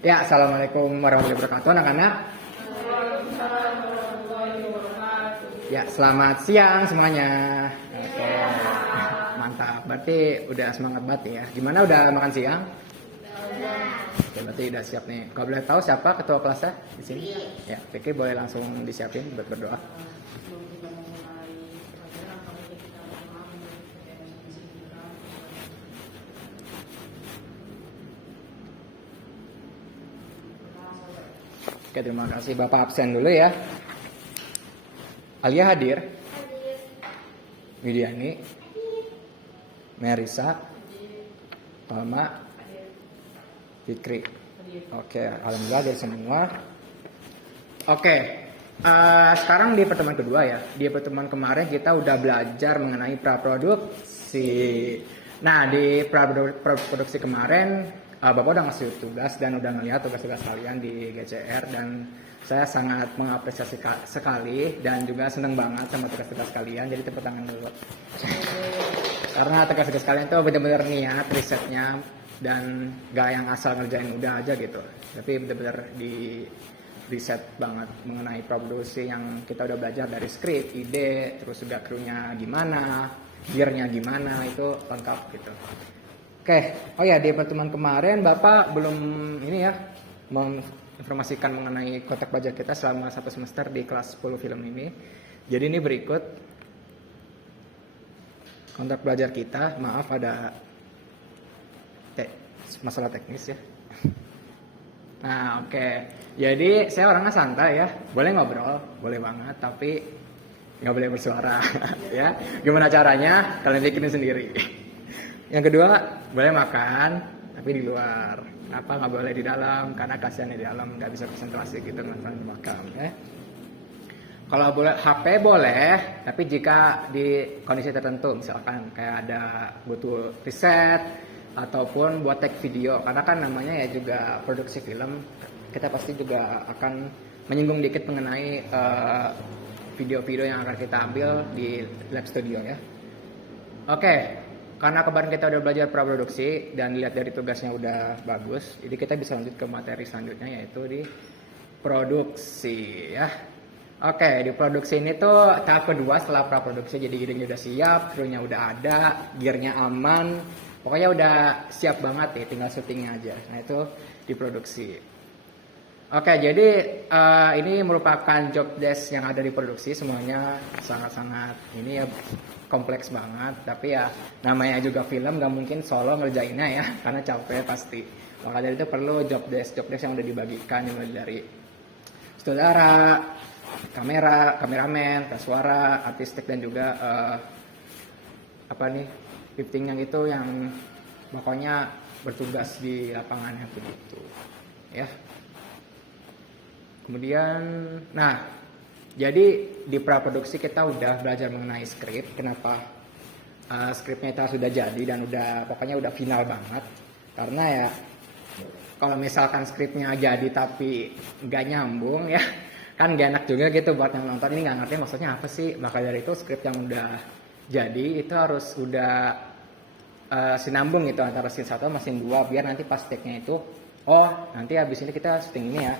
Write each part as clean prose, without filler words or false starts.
Ya, assalamualaikum warahmatullahi wabarakatuh, anak-anak. Ya, selamat siang semuanya. Oke, mantap. Berarti udah semangat banget ya. Gimana, udah makan siang? Oke, berarti udah siap nih. Kalau boleh tahu siapa ketua kelasnya di sini? Ya, Fikri boleh langsung disiapin buat berdoa. Oke, terima kasih. Bapak absen dulu ya. Alia hadir. Widiani, Merisa, Palma, Fikri. Oke, alhamdulillah dari semua. Oke, sekarang di pertemuan kedua ya. Di pertemuan kemarin kita udah belajar mengenai praproduksi. Nah, di praproduksi kemarin Bapak udah ngasih tugas dan udah ngelihat tugas-tugas kalian di GCR, dan saya sangat mengapresiasi sekali dan juga seneng banget sama tugas-tugas kalian. Jadi tepuk tangan dulu. Karena tugas-tugas kalian tuh benar-benar niat risetnya dan gak yang asal ngerjain udah aja gitu. Tapi benar-benar di riset banget mengenai praproduksi yang kita udah belajar dari skrip, ide, terus juga krunya gimana, gearnya gimana, itu lengkap gitu. Oke, oh ya, di pertemuan kemarin Bapak belum ini ya menginformasikan mengenai kotak belajar kita selama satu semester di kelas 10 film ini. Jadi ini berikut kotak belajar kita. Maaf ada masalah teknis ya. Nah, oke. Jadi saya orangnya santai ya, boleh ngobrol, boleh banget, tapi nggak boleh bersuara ya. Gimana caranya? Kalian pikirin sendiri. Yang kedua, boleh makan, tapi di luar. Kenapa nggak boleh di dalam? Karena kasihan di dalam nggak bisa konsentrasi gitu nonton makan. Ya. Kalau boleh HP boleh, tapi jika di kondisi tertentu, misalkan kayak ada butuh riset ataupun buat tag video, karena kan namanya ya juga produksi film, kita pasti juga akan menyinggung dikit mengenai video-video yang akan kita ambil di lab studio ya. Oke. Karena kemarin kita udah belajar praproduksi dan lihat dari tugasnya udah bagus, jadi kita bisa lanjut ke materi selanjutnya, yaitu di produksi ya. Oke, di produksi ini tuh tahap kedua setelah praproduksi. Jadi idenya udah siap, krunya udah ada, gearnya aman, pokoknya udah siap banget ya, tinggal syutingnya aja. Nah, itu di produksi. Oke, jadi ini merupakan job desk yang ada di produksi, semuanya sangat-sangat ini ya, kompleks banget. Tapi ya namanya juga film, gak mungkin solo ngerjainnya ya, karena capek pasti. Maka dari itu perlu job desk yang udah dibagikan, mulai dari sutradara, kameramen, suara, artistik, dan juga lifting yang itu yang pokoknya bertugas di lapangannya begitu ya. Kemudian, nah, jadi di praproduksi kita udah belajar mengenai skrip. Kenapa skripnya itu sudah jadi dan pokoknya udah final banget. Karena ya kalau misalkan skripnya jadi tapi nggak nyambung ya, kan gak enak juga gitu buat yang nonton, ini nggak ngerti maksudnya apa sih. Maka dari itu skrip yang udah jadi itu harus udah sinambung gitu antara scene 1 sama scene 2, biar nanti pas take-nya itu, oh nanti habis ini kita syuting ini ya,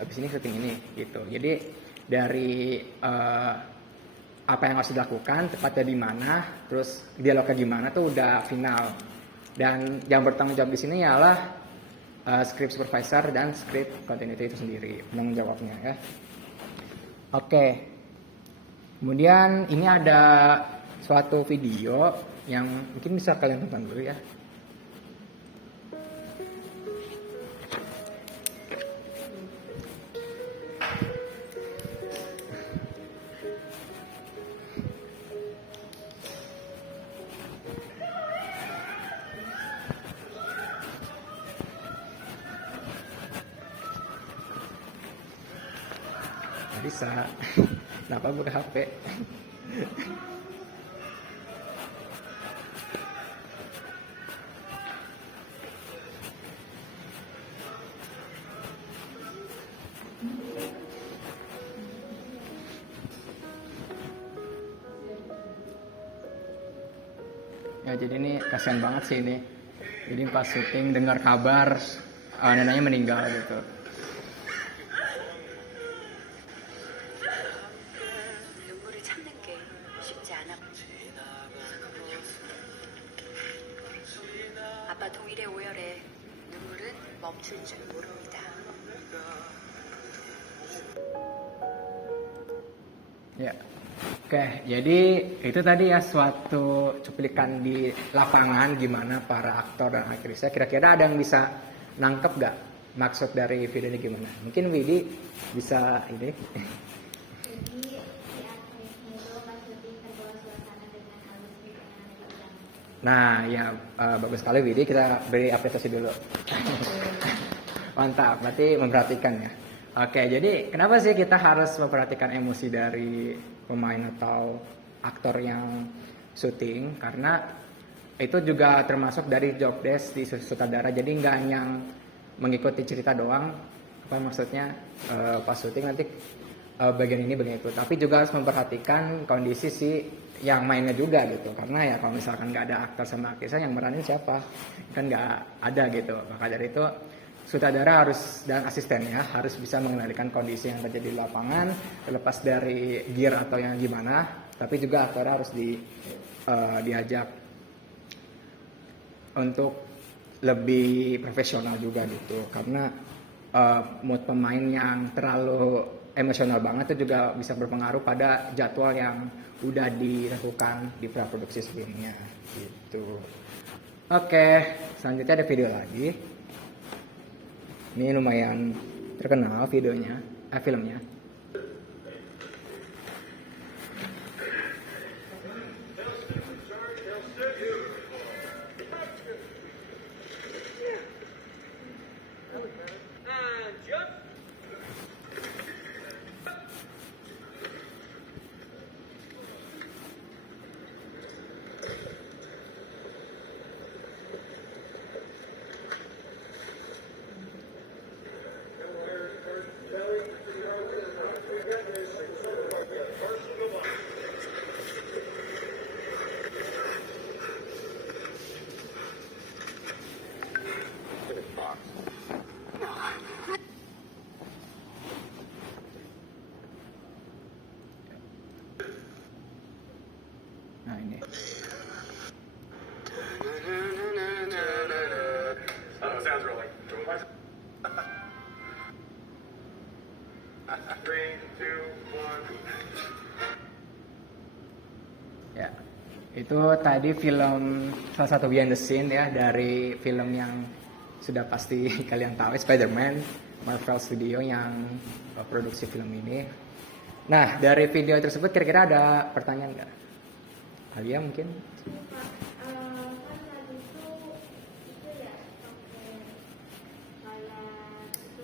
habis ini syuting ini gitu. Jadi dari apa yang harus dilakukan, tepatnya di mana, terus dialognya gimana tuh udah final. Dan yang bertanggung jawab di sini ialah script supervisor dan script continuity itu sendiri penanggung jawabnya ya. Oke. Kemudian ini ada suatu video yang mungkin bisa kalian tonton dulu ya. Bisa. Kenapa buka HP? Ya, jadi ini kasihan banget sih ini. Jadi pas syuting dengar kabar neneknya meninggal gitu. 눈물을 참는 게 쉽지 않아. 아빠 동일의 오열에 눈물은 멈출 줄 모릅니다. Ya. Oke, jadi itu tadi ya suatu cuplikan di lapangan gimana para aktor dan aktrisnya. Kira-kira ada yang bisa nangkep gak maksud dari video ini gimana? Mungkin Widi bisa ini. Jadi si aktrisnya itu pas lebih terbawa suasana dengan halus gitu yang ada di dalam. Nah, ya bagus sekali Widi, kita beri apresiasi dulu. Mantap, berarti memperhatikan ya. Oke, jadi kenapa sih kita harus memperhatikan emosi dari pemain atau aktor yang syuting? Karena itu juga termasuk dari job desk di sutradara. Jadi nggak hanya mengikuti cerita doang, apa maksudnya pas syuting nanti bagian ini bagian itu, tapi juga harus memperhatikan kondisi si yang mainnya juga gitu. Karena ya kalau misalkan nggak ada aktor sama aktrisnya, yang meranin siapa? Kan nggak ada gitu. Maka dari itu sutradara harus dan asistennya harus bisa mengendalikan kondisi yang terjadi di lapangan, terlepas dari gear atau yang gimana, tapi juga aktor harus diajak untuk lebih profesional juga gitu. Karena mood pemain yang terlalu emosional banget itu juga bisa berpengaruh pada jadwal yang udah dilakukan di praproduksi sebelumnya gitu. Oke, selanjutnya ada video lagi. Ini lumayan terkenal videonya, filmnya. Nah ini. Sounds really. 3, 2, 1. Ya, itu tadi film salah satu behind the scene ya dari film yang sudah pasti kalian tahu, Spider-Man, Marvel Studio yang produksi film ini. Nah, dari video tersebut kira-kira ada pertanyaan nggak? Alia mungkin? Kan tadi itu ya pakai kayak itu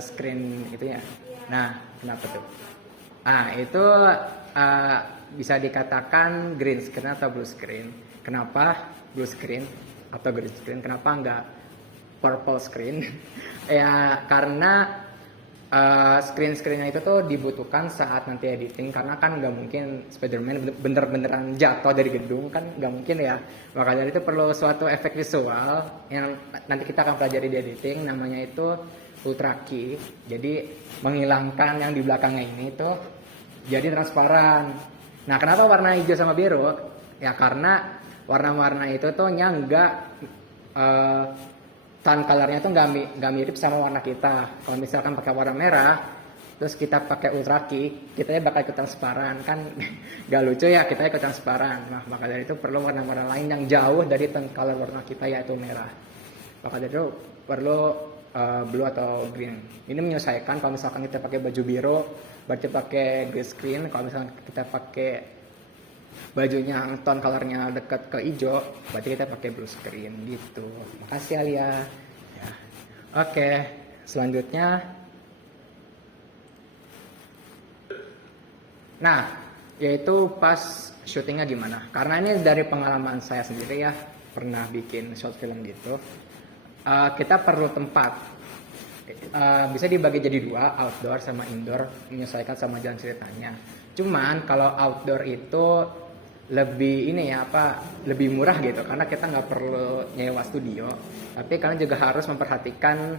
Screen itu ya. Nah, kenapa tuh? apa? Itu bisa dikatakan green screen atau blue screen. Kenapa blue screen atau green screen? Kenapa enggak purple screen? Ya karena screen-screennya itu tuh dibutuhkan saat nanti editing, karena kan nggak mungkin Spider-Man bener-beneran jatuh dari gedung, kan nggak mungkin ya. Maka dari itu perlu suatu efek visual yang nanti kita akan pelajari di editing, namanya itu ultra key. Jadi menghilangkan yang di belakangnya ini tuh jadi transparan. Nah, kenapa warna hijau sama biru? Ya karena warna-warna itu tuh nggak tone colornya tuh nggak mirip sama warna kita. Kalau misalkan pakai warna merah, terus kita pakai ultra key, kita bakal ikut transparan, kan nggak lucu ya, kita ikut transparan. Nah, maka dari itu perlu warna-warna lain yang jauh dari tone color warna kita, yaitu merah. Maka dari itu perlu blue atau green. Ini menyesuaikan. Kalau misalkan kita pakai baju biru, berarti pakai green screen. Kalau misalkan kita pakai bajunya tone colornya dekat ke hijau, berarti kita pakai blue screen gitu. Makasih Alia. Ya. Oke, selanjutnya. Nah, yaitu pas syutingnya gimana? Karena ini dari pengalaman saya sendiri ya, pernah bikin short film gitu. Kita perlu tempat. Bisa dibagi jadi dua, outdoor sama indoor, menyesuaikan sama jalan ceritanya. Cuman kalau outdoor itu lebih ini ya lebih murah gitu, karena kita nggak perlu nyewa studio, tapi kalian juga harus memperhatikan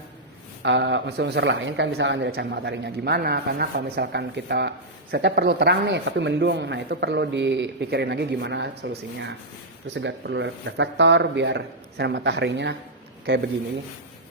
unsur-unsur lain kan, misalkan dari cahaya mataharinya gimana, karena kalau misalkan kita setnya perlu terang nih tapi mendung, nah itu perlu dipikirin lagi gimana solusinya. Terus juga perlu reflektor biar sinar mataharinya kayak begini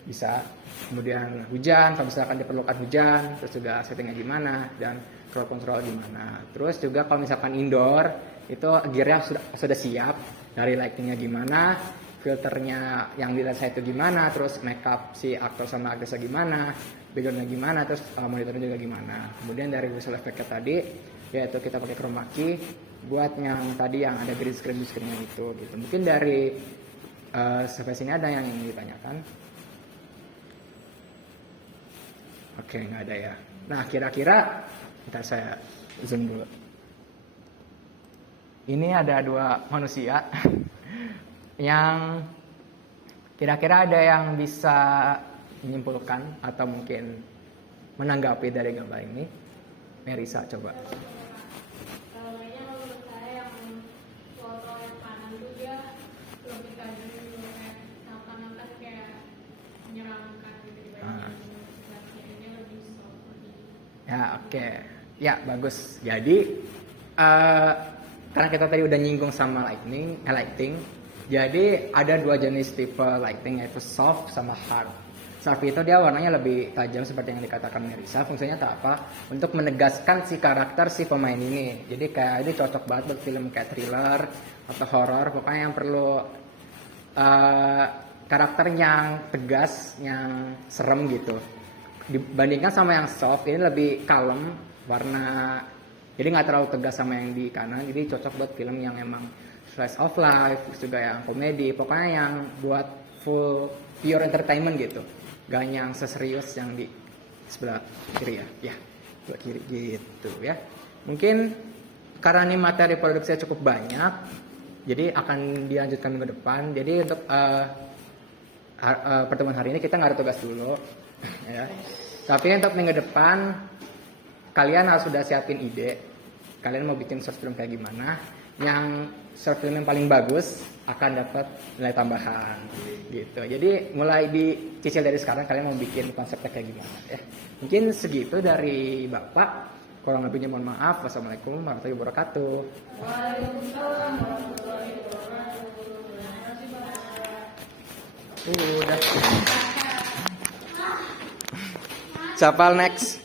bisa. Kemudian hujan kalau misalkan diperlukan hujan, terus juga settingnya gimana dan crowd control gimana. Terus juga kalau misalkan indoor itu gearnya sudah siap, dari lightingnya gimana, filternya yang dilihat saya itu gimana, terus makeup si aktor sama aktrisnya gimana, backgroundnya gimana, terus monitornya juga gimana. Kemudian dari visual effect tadi yaitu kita pakai chroma key buat yang tadi yang ada green screen-nya itu gitu. Mungkin dari sampai sini ada yang ingin ditanyakan? Oke, nggak ada ya. Nah, kira-kira ntar saya zoom dulu. Ini ada dua manusia yang kira-kira ada yang bisa menyimpulkan atau mungkin menanggapi dari gambar ini. Merisa coba. Kalau kayaknya menurut saya yang foto yang kanan tuh dia lebih tajam gitu, kayak kanan kan kayak menyeramkan gitu dibanding sebelah kirinya lebih soft lebih. Ya, oke. Ya, bagus. Jadi karena kita tadi udah nyinggung sama lighting, jadi ada dua jenis tipe lighting, yaitu soft sama hard. Soft itu dia warnanya lebih tajam seperti yang dikatakan Merisa. Fungsinya tak apa? Untuk menegaskan si karakter si pemain ini. Jadi kayak ini cocok banget buat film kayak thriller atau horror. Pokoknya yang perlu karakter yang tegas, yang serem gitu. Dibandingkan sama yang soft, ini lebih kalem warna. Jadi nggak terlalu tegas sama yang di kanan. Jadi cocok buat film yang emang slice of life, juga yang komedi. Pokoknya yang buat full pure entertainment gitu. Gak yang seserius yang di sebelah kiri ya. Ya, sebelah kiri gitu ya. Mungkin karena ini materi produksinya cukup banyak, jadi akan dilanjutkan minggu depan. Jadi untuk pertemuan hari ini kita nggak ada tugas dulu. Ya. Tapi untuk minggu depan kalian harus sudah siapin ide. Kalian mau bikin short film kayak gimana? Yang short film yang paling bagus akan dapat nilai tambahan gitu. Jadi mulai dicicil dari sekarang kalian mau bikin konsepnya kayak gimana ya. Mungkin segitu dari Bapak. Kurang lebihnya mohon maaf. Wassalamualaikum warahmatullahi wabarakatuh. Waalaikumsalam warahmatullahi wabarakatuh. Udah. Siapa next?